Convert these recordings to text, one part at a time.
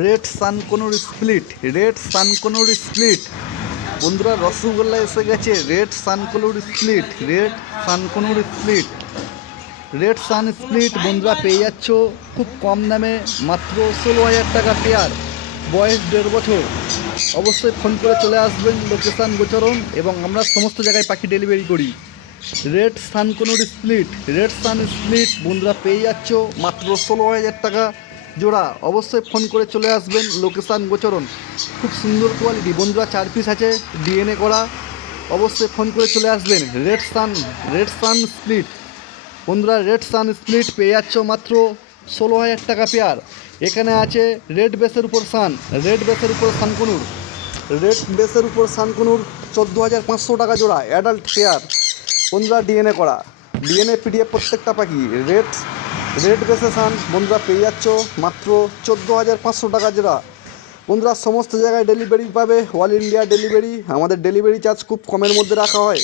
Red sun conure split, red sun conure split. বন্ধুরা, রসগোল্লা এসে গেছে, red sun conure split, red sun conure split. Red sun split, বন্ধুরা, পেয়ে যাচ্ছ খুব কম দামে মাত্র ষোলো হাজার টাকা পেয়ার, বয়স দেড় বছর। অবশ্যই ফোন করে চলে আসবেন লোকেশান গোচরণ এবং আমরা সমস্ত জায়গায় পাখি ডেলিভারি করি। Red sun conure split, red sun split, বন্ধুরা, পেয়ে যাচ্ছ মাত্র ষোলো হাজার টাকা। জোড়া অবশ্যই ফোন করে চলে আসবেন লোকেশান গোচরণ। খুব সুন্দর কোয়ালিটি বন্ধুরা চার পিস আছে ডিএনএ করা। অবশ্যই ফোন করে চলে আসবেন। Red sun red sun split বন্ধুরা রেড সান স্প্লিট পেয়ে যাচ্ছ মাত্র ষোলো হাজার টাকা পেয়ার এখানে আছে রেড বেসের উপর সান রেড বেসের উপর সানকুনুর রেড বেসের উপর সানকুনুর চোদ্দ হাজার পাঁচশো টাকা জোড়া অ্যাডাল্ট পেয়ার বন্ধুরা ডিএনএ করা। ডিএনএ পিডিএফ প্রত্যেকটা পাখি রেড রেড বেসে সান বন্ধুরা পেয়ে যাচ্ছ মাত্র চোদ্দ হাজার পাঁচশো টাকা জোড়া বন্ধুরা সমস্ত জায়গায় ডেলিভারি পাবে অল ইন্ডিয়া ডেলিভারি আমাদের ডেলিভারি চার্জ খুব কমের মধ্যে রাখা হয়।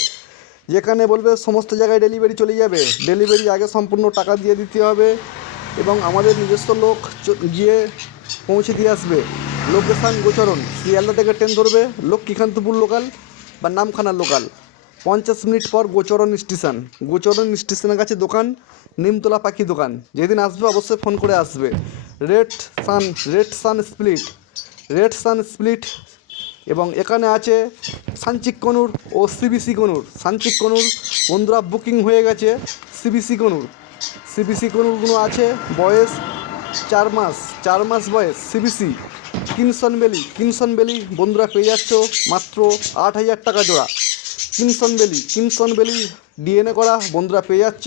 যেখানে বলবে সমস্ত জায়গায় ডেলিভারি চলে যাবে। ডেলিভারি আগে সম্পূর্ণ টাকা দিয়ে দিতে হবে এবং আমাদের নিজস্ব লোক গিয়ে পৌঁছে দিয়ে আসবে। লোকেশান গোচরণ, শিয়ালদা থেকে ট্রেন ধরবে লক্ষ্মীকান্তপুর লোকাল বা নামখানা লোকাল পঞ্চাশ মিনিট পর গোচরণ স্টেশন। গোচরণ স্টেশনের কাছে দোকান, নিমতলা পাখি দোকান। যেদিন আসবে অবশ্যই ফোন করে আসবে। Red sun red sun split, red sun split এবং এখানে আছে সাঞ্চিক কনুর ও CBC conure. Sun cheek conure, বন্ধুরা, বুকিং হয়ে গেছে সিবিসি কনুর। সিবিসি কনুরগুলো আছে বয়স চার মাস চার মাস বয়স, সিবিসি। কিনসন বেলি কিনসন বেলি বন্ধুরা পেয়ে যাচ্ছ মাত্র আট হাজার টাকা জোড়া। কিনসন বেলি কিনসন বেলি ডিএনএ করা বন্ধুরা পেয়ে যাচ্ছ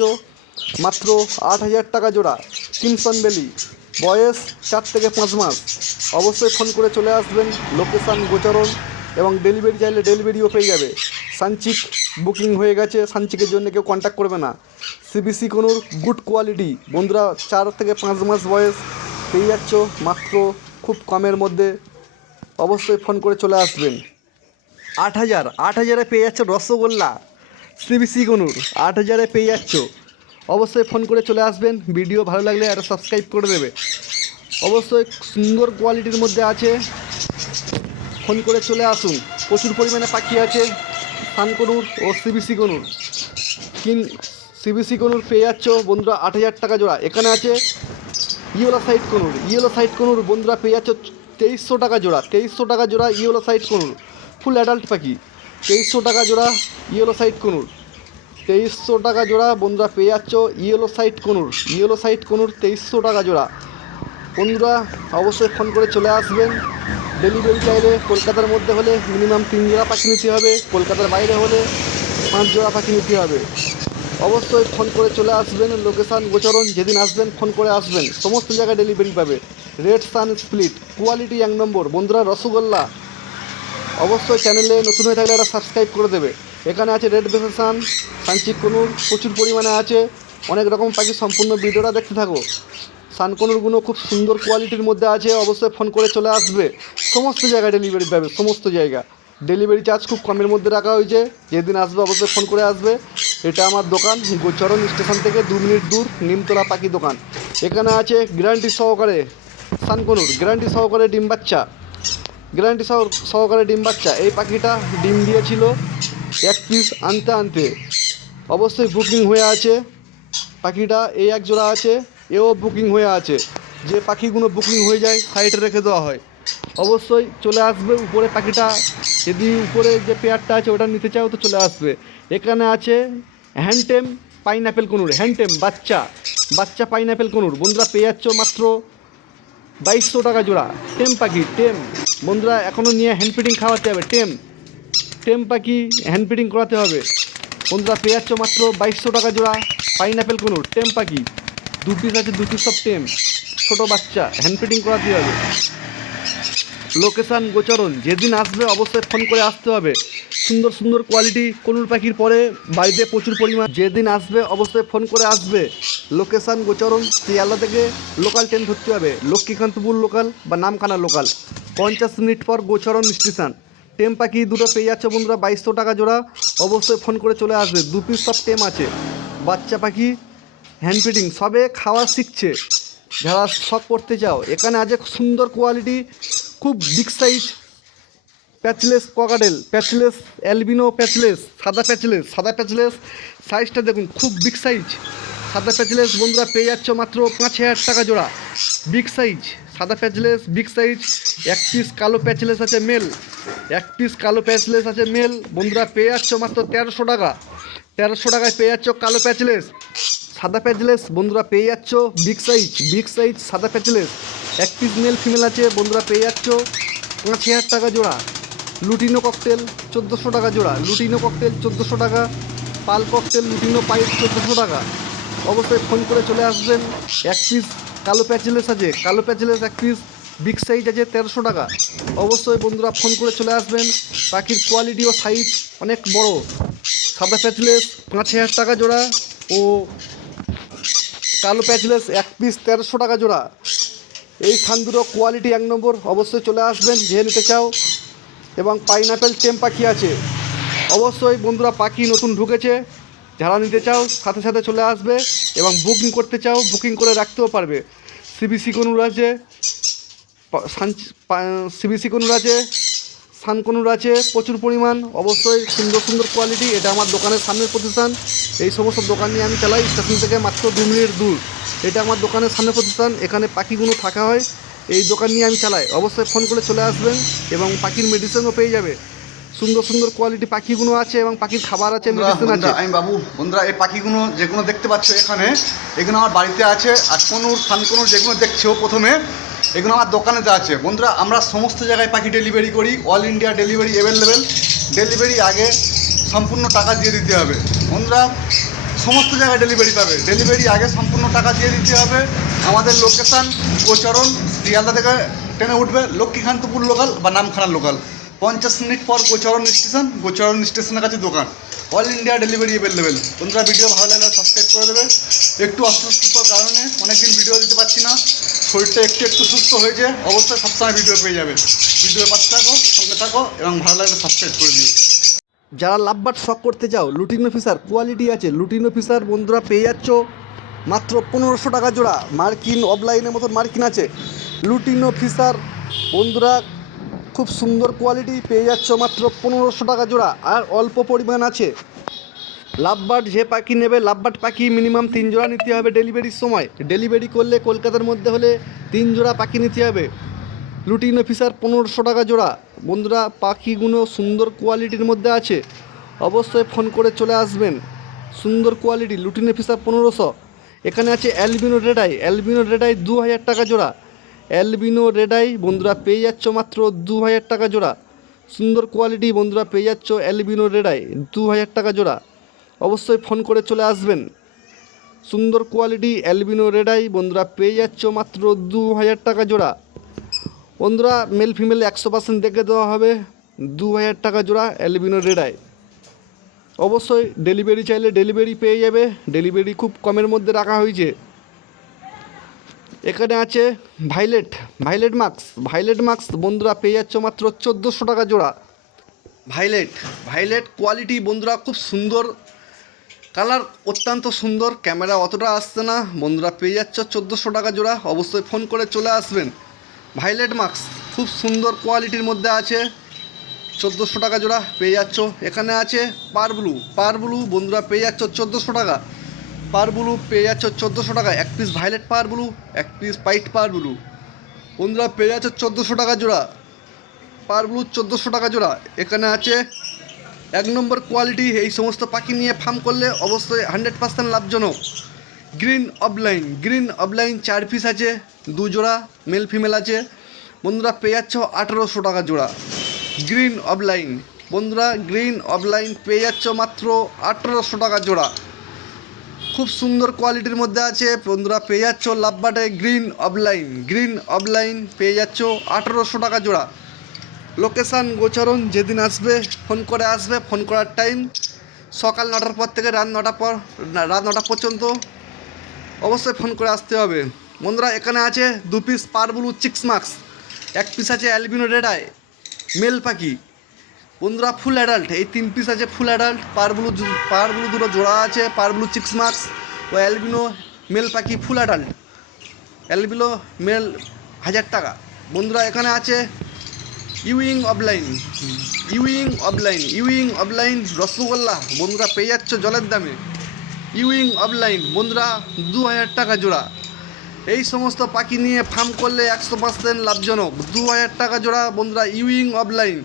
মাত্র আট হাজার টাকা জোড়া কিনসন বেলি বয়স চার থেকে পাঁচ মাস। অবশ্যই ফোন করে চলে আসবেন লোকেশান গোচরণ এবং ডেলিভারি চাইলে ডেলিভারিও পেয়ে যাবে। সানচিক বুকিং হয়ে গেছে, সানচিকের জন্য কেউ কন্ট্যাক্ট করবে না। সিবিসি কোনোর গুড কোয়ালিটি বন্ধুরা চার থেকে পাঁচ মাস বয়স, পেয়ে যাচ্ছ মাত্র খুব কমের মধ্যে। অবশ্যই ফোন করে চলে আসবেন। আট হাজার, আট হাজারে পেয়ে যাচ্ছ রসগোল্লা সিবিসি গনুর, আট হাজারে পেয়ে যাচ্ছ। অবশ্যই ফোন করে চলে আসবেন, ভিডিও ভালো লাগলে আরও সাবস্ক্রাইব করে দেবে। অবশ্যই সুন্দর কোয়ালিটির মধ্যে আছে। ফোন করে চলে আসুন, প্রচুর পরিমাণে পাখি আছে, সানকনুর ও সিবিসি গনুর। কিন সিবিসি কনুর পেয়ে যাচ্ছ বন্ধুরা আট হাজার টাকা জোড়া। এখানে আছে yellow side conure yellow side conure বন্ধুরা পেয়ে যাচ্ছ তেইশশো টাকা জোড়া, তেইশশো টাকা জোড়া yellow side conure full adult পাখি। তেইশশো টাকা জোড়া ইয়েলো সাইড কনুর। তেইশশো টাকা জোড়া বন্ধুরা পেয়ে যাচ্ছ yellow side conure. Yellow side conure তেইশশো টাকা জোড়া। বন্ধুরা, অবশ্যই ফোন করে চলে আসবেন। ডেলিভারি চাইলে কলকাতার মধ্যে হলে মিনিমাম তিন জোড়া পাখি নিতে হবে। কলকাতার বাইরে হলে পাঁচ জোড়া পাখি নিতে হবে। অবশ্যই ফোন করে চলে আসবেন। লোকেশান গোচরণ যেদিন আসবেন ফোন করে আসবেন। সমস্ত জায়গায় ডেলিভারি পাবে। রেড সান স্প্লিট, কোয়ালিটি এক নম্বর। বন্ধুরা, রসগোল্লা অবশ্যই চ্যানেলে নতুন হয়ে থাকলে একটা সাবস্ক্রাইব করে দেবে। এখানে আছে রেড বেসেসান সানচিক কনুর প্রচুর পরিমাণে আছে। অনেক রকম পাখি সম্পূর্ণ ভিডিওটা দেখতে থাকো। সানকনুরগুলো খুব সুন্দর কোয়ালিটির মধ্যে আছে, অবশ্যই ফোন করে চলে আসবে। সমস্ত জায়গায় ডেলিভারি পাবে, সমস্ত জায়গা। ডেলিভারি চার্জ খুব কমের মধ্যে রাখা হয়েছে। যেদিন আসবে অবশ্যই ফোন করে আসবে। এটা আমার দোকান, গোচরণ স্টেশন থেকে দু মিনিট দূর, নিমতলা পাখি দোকান। এখানে আছে গ্যারান্টি সহকারে সানকনুর গ্যারান্টি সহকারে ডিম বাচ্চা। গ্যারান্টি সহ সহকারে ডিম বাচ্চা। এই পাখিটা ডিম দিয়েছিল এক পিস আনতে আনতে। অবশ্যই বুকিং হয়ে আছে। পাখিটা এই এক জোড়া আছে, এও বুকিং হয়ে আছে। যে পাখিগুলো বুকিং হয়ে যায় সাইডে রেখে দেওয়া হয়। অবশ্যই চলে আসবে উপরে পাখিটা। যদি উপরে যে পেয়ারটা আছে, ওটা নিতে চাও তো চলে আসবে। এখানে আছে হ্যান্ডটেম পাইনঅ্যাপেল কনুর। হ্যান্ডটেম, বাচ্চা। বাচ্চা পাইনঅ্যাপেল কনুর। বন্ধুরা, পেয়ে যাচ্ছ মাত্র বাইশশো টাকা জোড়া। টেম পাখি, টেম। বন্ধুরা এখনও নিয়ে হ্যান্ড ফিটিং খাওয়াতে হবে। টেম টেম পাখি হ্যান্ড ফিটিং করাতে হবে? বন্ধুরা পেয়ে যাচ্ছ মাত্র বাইশশো টাকা জোড়া পাইনঅ্যাপেল কোনুর। টেম পাখি দু পিস আছে, দু পিস সব টেম। ছোটো বাচ্চা হ্যান্ড ফিটিং করাতে হবে। লোকেশান গোচরণ, যেদিন আসবে অবশ্যই ফোন করে আসতে হবে। সুন্দর সুন্দর কোয়ালিটি কোনুর পাখির পরে বাড়িতে প্রচুর পরিমাণ যেদিন আসবে অবশ্যই ফোন করে আসবে। লোকেশান গোচরণ শিয়ালদা থেকে লোকাল ট্রেন ধরতে হবে। লক্ষ্মীকান্তপুর লোকাল বা নামখানা লোকাল পঞ্চাশ মিনিট পর গোচরণ স্টেশন। টেম পাখি দুটো পেয়ে যাচ্ছে বন্ধুরা? বাইশশো টাকা জোড়া। অবশ্যই ফোন করে চলে আসবে। দু পিস সব টেম আছে। বাচ্চা পাখি হ্যান্ড ফিডিং সবে খাওয়া শিখছে। যারা শখ করতে চাও, এখানে আছে সুন্দর কোয়ালিটি খুব big size patchless cockatiel patchless albino patchless সাদা প্যাচলেস সাদা প্যাচলেস সাইজটা দেখুন, খুব বিগ সাইজ সাদা প্যাচলেস বন্ধুরা পেয়ে যাচ্ছ মাত্র পাঁচ হাজার টাকা জোড়া। বিগ সাইজ সাদা প্যাচলেস বিগ সাইজ এক পিস কালো প্যাচলেস আছে মেল এক পিস কালো প্যাচলেস আছে মেল বন্ধুরা, পেয়ে যাচ্ছ মাত্র তেরোশো টাকা। তেরোশো টাকায় পেয়ে যাচ্ছ কালো প্যাচলেস সাদা প্যাচলেস বন্ধুরা, পেয়ে যাচ্ছ বিগ সাইজ বিগ সাইজ সাদা প্যাচলেস এক পিস মেল ফিমেল আছে, বন্ধুরা, পেয়ে যাচ্ছ পাঁচ হাজার টাকা জোড়া। লুটিনো ককটেল চোদ্দোশো টাকা জোড়া। লুটিনো ককটেল চোদ্দোশো টাকা। পাল ককটেল লুটিনো পাইপ চোদ্দোশো টাকা। অবশ্যই ফোন করে চলে আসবেন। এক পিস কালো প্যাচেলেস আছে কালো প্যাচেলেস এক পিস বিগ সাইজ আছে তেরোশো টাকা। অবশ্যই বন্ধুরা ফোন করে চলে আসবেন। পাখির কোয়ালিটি ও সাইজ অনেক বড়। সাদা প্যাচলেস পাঁচ হাজার টাকা জোড়া ও কালো প্যাচলেস এক পিস তেরোশো টাকা জোড়া। এই খান্দুরো কোয়ালিটি এক নম্বর। অবশ্যই চলে আসবেন যে নিতে চাও। এবং পাইনাপেল টেম পাখি আছে। অবশ্যই বন্ধুরা পাখি নতুন ঢুকেছে। যারা নিতে চাও, সাথে সাথে চলে আসবে এবং বুকিং করতে চাও বুকিং করে রাখতেও পারবে। সিবিসি কনুর আছে সিবিসি কনুর আছে সানকনুর আছে প্রচুর পরিমাণ, অবশ্যই সুন্দর সুন্দর কোয়ালিটি এটা আমার দোকানের সামনের প্রতিষ্ঠান। এই সমস্ত দোকান নিয়ে আমি চালাই, স্টেশন থেকে মাত্র দু মিনিট দূর। এটা আমার দোকানের সামনের প্রতিষ্ঠান, এখানে পাখিগুলো থাকা হয়। এই দোকান নিয়ে আমি চালাই। অবশ্যই ফোন করে চলে আসবেন এবং পাখির মেডিসিনও পেয়ে যাবে। সুন্দর সুন্দর কোয়ালিটি পাখিগুলো আছে এবং পাখির খাবার আছে মেডিসিন আছে। আমি বাবু বন্ধুরা এই পাখিগুলো যেগুলো দেখতে পাচ্ছ এখানে এগুলো আমার বাড়িতে আছে আর কোনুর সানকনুর যেগুলো দেখছ প্রথমে এগুলো আমার দোকানেতে আছে। বন্ধুরা আমরা সমস্ত জায়গায় পাখি ডেলিভারি করি all India delivery available delivery আগে সম্পূর্ণ টাকা দিয়ে দিতে হবে। বন্ধুরা সমস্ত জায়গায় ডেলিভারি পাবে। ডেলিভারি আগে সম্পূর্ণ টাকা দিয়ে দিতে হবে। আমাদের লোকেশান গোচরণ শিয়ালদা থেকে ট্রেনে উঠবে লক্ষ্মীকান্তপুর লোকাল বা নামখানা লোকাল পঞ্চাশ মিনিট পর গোচরণ স্টেশন, গোচরণ স্টেশনের কাছে দোকান। অল ইন্ডিয়া ডেলিভারি অ্যাভেলেবেল বন্ধুরা ভিডিও ভালো লাগলে সাবস্ক্রাইব করে দেবে। একটু অসুস্থতার কারণে অনেকদিন ভিডিও দিতে পারছি না। শরীরটা একটু একটু সুস্থ হয়েছে। অবশ্যই সবসময় ভিডিও পেয়ে যাবে। ভিডিও পাচ্ছে থাকো, সঙ্গে থাকো এবং ভালো লাগলে সাবস্ক্রাইব করে দিও। যারা লাভবাট শখ করতে চাও লুটিনো ফিসার কোয়ালিটি আছে। লুটিন অফিসার বন্ধুরা পেয়ে যাচ্ছ মাত্র পনেরোশো টাকা জোড়া। মার্কিন অফলাইনের মতন মার্কিন আছে। লুটিনো ফিসার বন্ধুরা খুব সুন্দর কোয়ালিটি পেয়ে যাচ্ছ মাত্র পনেরোশো টাকা জোড়া, আর অল্প পরিমাণ আছে। লাভবার্ড যে পাখি নেবে, লাভবার্ড পাখি মিনিমাম তিন জোড়া নিতে হবে ডেলিভারির সময়। ডেলিভারি করলে কলকাতার মধ্যে হলে তিন জোড়া পাখি নিতে হবে। লুটিন অফিসার পনেরোশো টাকা জোড়া। বন্ধুরা, পাখিগুলো সুন্দর কোয়ালিটির মধ্যে আছে। অবশ্যই ফোন করে চলে আসবেন। সুন্দর কোয়ালিটি লুটিন অফিসার পনেরোশো। এখানে আছে অ্যালবিনো রেডাই অ্যালবিনো রেডাই দু হাজার টাকা জোড়া। অ্যালবিনো রেডাই, বন্ধুরা পেয়ে যাচ্ছ মাত্র দু হাজার টাকা জোড়া। সুন্দর কোয়ালিটি, বন্ধুরা পেয়ে যাচ্ছ অ্যালবিনো রেডাই দু হাজার টাকা জোড়া। অবশ্যই ফোন করে চলে আসবেন। সুন্দর কোয়ালিটি অ্যালবিনো রেডাই, বন্ধুরা পেয়ে যাচ্ছ মাত্র দু হাজার টাকা জোড়া। বন্ধুরা মেল ফিমেল একশো পার্সেন্ট দেখে দেওয়া হবে দু হাজার টাকা জোড়া অ্যালবিনো রেডাই। অবশ্যই ডেলিভারি চাইলে ডেলিভারি পেয়ে যাবে। ডেলিভারি খুব কমের মধ্যে রাখা হয়েছে। এখানে আছে violet violet mask violet mask বন্ধুরা পেয়ে যাচ্ছ মাত্র চোদ্দোশো টাকা জোড়া। ভাইলেট ভাইলেট কোয়ালিটি বন্ধুরা খুব সুন্দর, কালার অত্যন্ত সুন্দর, ক্যামেরা অতটা আসছে না, বন্ধুরা পেয়ে যাচ্ছ চোদ্দোশো টাকা জোড়া, অবশ্যই ফোন করে চলে আসবেন। ভাইলেট মাস্ক খুব সুন্দর কোয়ালিটির মধ্যে আছে, চোদ্দোশো টাকা জোড়া পেয়ে যাচ্ছ। এখানে আছে পার ব্লু পার ব্লু বন্ধুরা পেয়ে যাচ্ছ চোদ্দোশো টাকা। পার ব্লু পেয়ে যাচ্ছ চোদ্দোশো টাকা এক পিস ভাইলেট পার ব্লু, এক পিস পাইট পার ব্লু। বন্ধুরা, পেয়ে যাচ্ছ চোদ্দোশো টাকা জোড়া। পার ব্লু চোদ্দোশো টাকা জোড়া। এখানে আছে এক নম্বর কোয়ালিটি এই সমস্ত পাখি নিয়ে ফার্ম করলে অবশ্যই হান্ড্রেড পার্সেন্ট লাভজনক। গ্রিন অফলাইন গ্রিন অফলাইন চার পিস আছে, দু জোড়া মেল ফিমেল আছে। বন্ধুরা, পেয়ে যাচ্ছ আঠেরোশো টাকা জোড়া। গ্রিন অফলাইন বন্ধুরা গ্রিন অফলাইন পেয়ে যাচ্ছ মাত্র আঠেরোশো টাকা জোড়া। খুব সুন্দর কোয়ালিটির মধ্যে আছে। বন্ধুরা পেয়ে যাচ্ছ লাভবাটে গ্রিন অফলাইন। গ্রিন অফলাইন পেয়ে যাচ্ছ আঠেরোশো টাকা জোড়া। লোকেশান গোচরণ যেদিন আসবে, ফোন করে আসবে, ফোন করার টাইম। সকাল নটার পর থেকে রাত নটা পর, রাত নটা পর্যন্ত অবশ্যই ফোন করে আসতে হবে। বন্ধুরা, এখানে আছে দু পিস পারবুলু চিক্স মাস্ক এক পিস আছে অ্যালবিনো রেডায় মেল পাখি। বন্ধুরা ফুল অ্যাডাল্ট এই তিন পিস আছে ফুল অ্যাডাল্ট পারবুলু পারবুলু দুটো জোড়া আছে পারবুলু চিক্স মার্কস ও অ্যালবিনো মেল পাখি ফুল অ্যাডাল্ট অ্যালবিনো মেল হাজার টাকা। বন্ধুরা, এখানে আছে euwing opaline euwing opaline euwing opaline rasgulla. বন্ধুরা, পেয়ে যাচ্ছ জলের দামে। ইউইং অফলাইন বন্ধুরা, দু হাজার টাকা জোড়া। এই সমস্ত পাখি নিয়ে ফার্ম করলে একশো পার্সেন্ট লাভজনক। দু হাজার টাকা জোড়া, বন্ধুরা ইউইং অফলাইন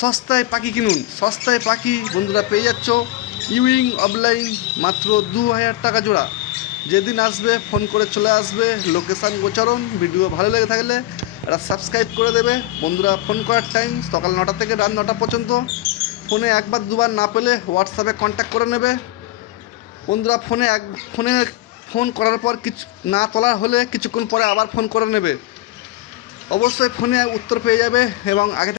সস্তায় পাখি কিনুন, সস্তায় পাখি বন্ধুরা পেয়ে যাচ্ছ ইউইং অফলাইন মাত্র দু হাজার টাকা জোড়া। যেদিন আসবে ফোন করে চলে আসবে লোকেশান গোচারণ ভিডিও ভালো লেগে থাকলে একটা সাবস্ক্রাইব করে দেবে। বন্ধুরা ফোন করার টাইম সকাল নটা থেকে রাত নটা পর্যন্ত। ফোনে একবার, দুবার না পেলে হোয়াটসঅ্যাপে কন্ট্যাক্ট করে নেবে। বন্ধুরা ফোনে এক ফোনে ফোন করার পর কিছু, না তোলা হলে কিছুক্ষণ পরে আবার ফোন করে নেবে। অবশ্যই ফোনে উত্তর পেয়ে যাবে এবং আগে